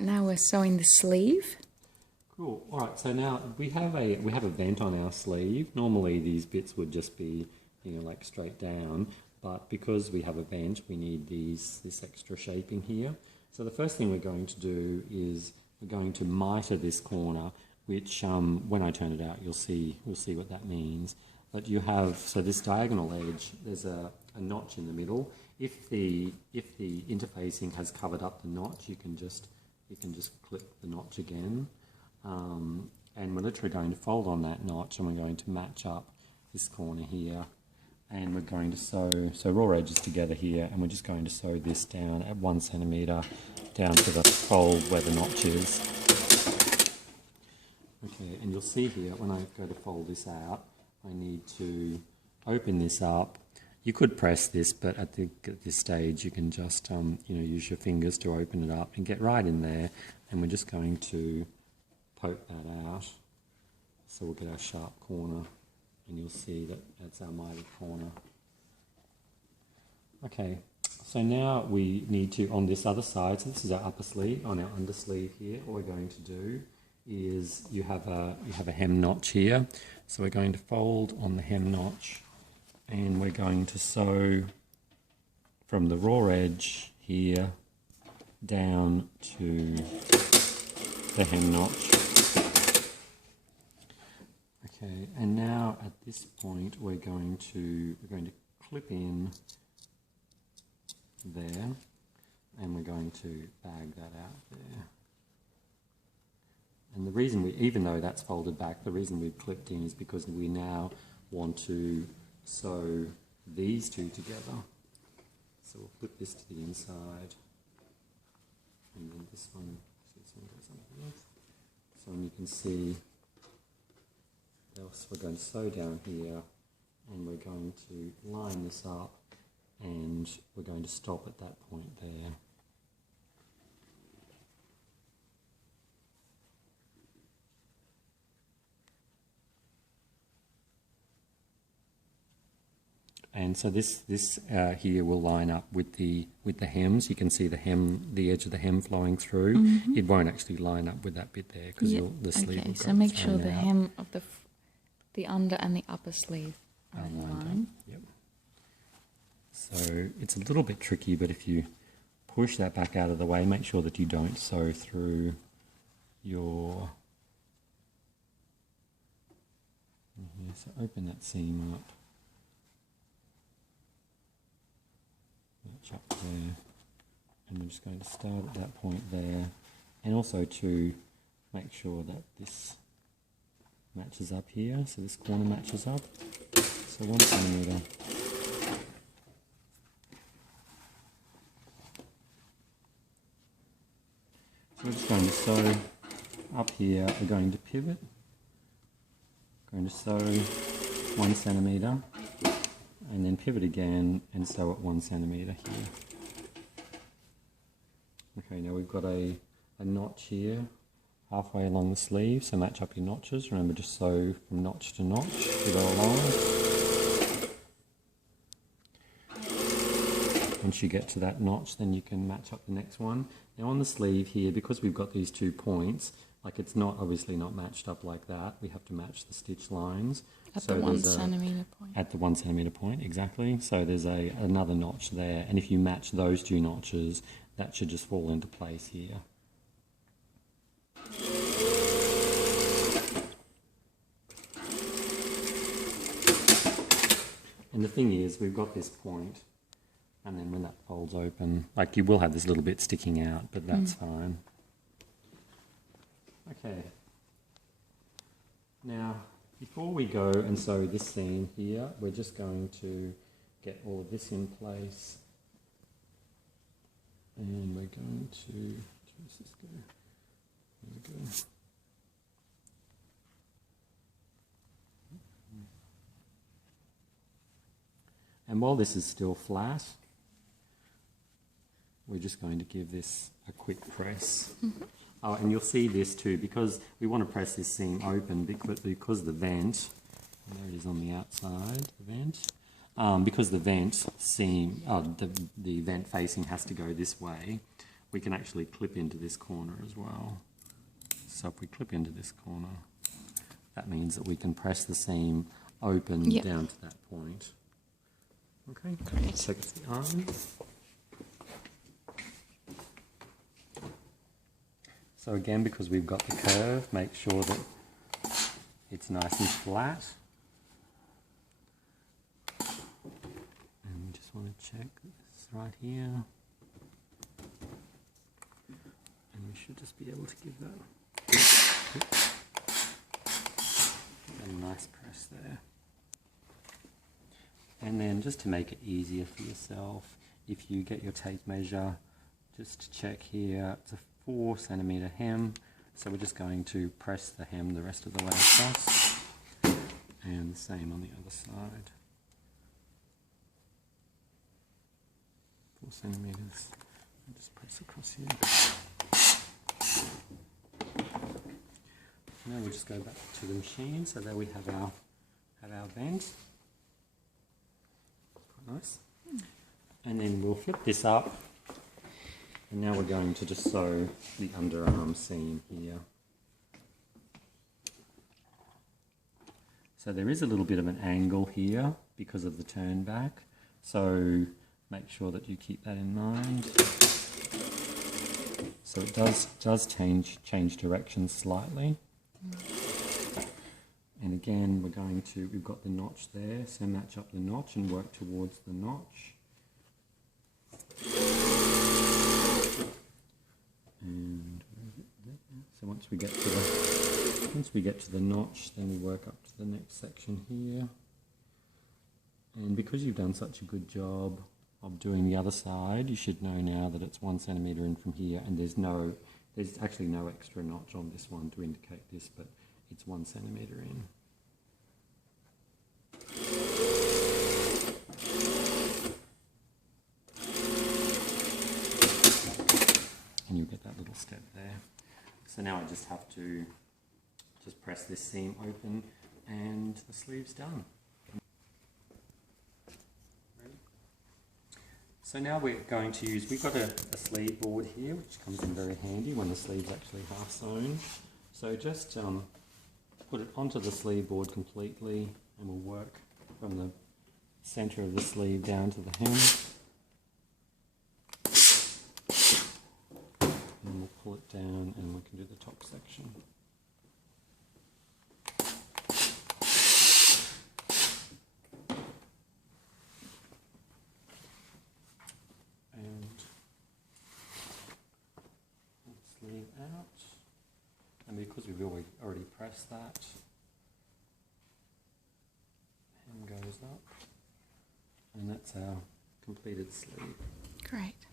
Right, now we're sewing the sleeve. Cool. All right. So now we have a vent on our sleeve. Normally these bits would just be, like straight down, but because we have a vent, we need this extra shaping here. So the first thing we're going to do is we're going to miter this corner, which when I turn it out, we'll see what that means. But you have, so this diagonal edge, there's a notch in the middle. If the interfacing has covered up the notch, you can just clip the notch again. And we're literally going to fold on that notch, and we're going to match up this corner here, and we're going to sew raw edges together here, and we're just going to sew this down at 1 centimetre down to the fold where the notch is. Okay, and you'll see here when I go to fold this out, I need to open this up. You could press this, but at this stage you can just use your fingers to open it up and get right in there, and we're just going to poke that out, so we'll get our sharp corner, and you'll see that that's our mitered corner. Okay, so now we need to, on this other side, so this is our upper sleeve, on our under sleeve here, what we're going to do is you have a hem notch here, so we're going to fold on the hem notch, and we're going to sew from the raw edge here down to the hem notch. Okay, and now at this point we're going to clip in there, and we're going to bag that out there. And the reason even though that's folded back, the reason we've clipped in is because we now want to sew these two together. So we'll flip this to the inside, and then this one goes under this. So you can see else we're going to sew down here, and we're going to line this up, and we're going to stop at that point there. And so this here will line up with the hems. You can see the edge of the hem flowing through. Mm-hmm. It won't actually line up with that bit there because the sleeve will go. So make sure the hem of the under and the upper sleeve are in line. Yep. So it's a little bit tricky, but if you push that back out of the way, make sure that you don't sew through your. So open that seam up. Match up there, and we're just going to start at that point there, and also to make sure that this matches up here, so this corner matches up, so 1 centimetre. So we're just going to sew up here, we're going to pivot, going to sew 1 centimetre, and then pivot again and sew at 1 centimetre here. Okay, now we've got a notch here halfway along the sleeve, so match up your notches. Remember, just sew from notch to notch to go along. Once you get to that notch, then you can match up the next one. Now on the sleeve here, because we've got these 2 points, like it's obviously not matched up like that, we have to match the stitch lines. At the 1 centimetre point. At the 1 centimetre point, exactly. So there's another notch there, and if you match those 2 notches, that should just fall into place here. And the thing is, we've got this point, and then when that folds open, like you will have this little bit sticking out, but that's fine. Okay. Now, before we go and sew this seam here, we're just going to get all of this in place, and we're going to, where does this go? There we go. And while this is still flat, we're just going to give this a quick press. Mm-hmm. Oh, and you'll see this too, because we want to press this seam open because the vent, there it is on the outside, the vent, because the vent seam, the vent facing has to go this way, we can actually clip into this corner as well. So if we clip into this corner, that means that we can press the seam open down to that point. Okay, Great. take it to the arm. So again, because we've got the curve, make sure that it's nice and flat. And we just want to check this right here. And we should just be able to give that a nice press there. And then just to make it easier for yourself, if you get your tape measure, just check here, it's a 4 centimetre hem. So we're just going to press the hem the rest of the way across. And the same on the other side. 4 centimetres. And just press across here. Now we'll just go back to the machine. So there we have our vent. Quite nice. And then we'll flip this up. And now we're going to just sew the underarm seam here. So there is a little bit of an angle here because of the turn back. So make sure that you keep that in mind. So it does change direction slightly. And again, we've got the notch there, so match up the notch and work towards the notch. And so once we get to the notch, then we work up to the next section here. And because you've done such a good job of doing the other side, you should know now that it's 1 centimetre in from here, and there's actually no extra notch on this one to indicate this, but it's 1 centimetre in. And you get that little step there. So now I just have to press this seam open and the sleeve's done. So now we're going to use, we've got a sleeve board here which comes in very handy when the sleeve's actually half sewn. So just put it onto the sleeve board completely and we'll work from the centre of the sleeve down to the hem. And we'll pull it down and we can do the top section. And pull the sleeve out. And because we've already pressed that, hem goes up. And that's our completed sleeve. Great.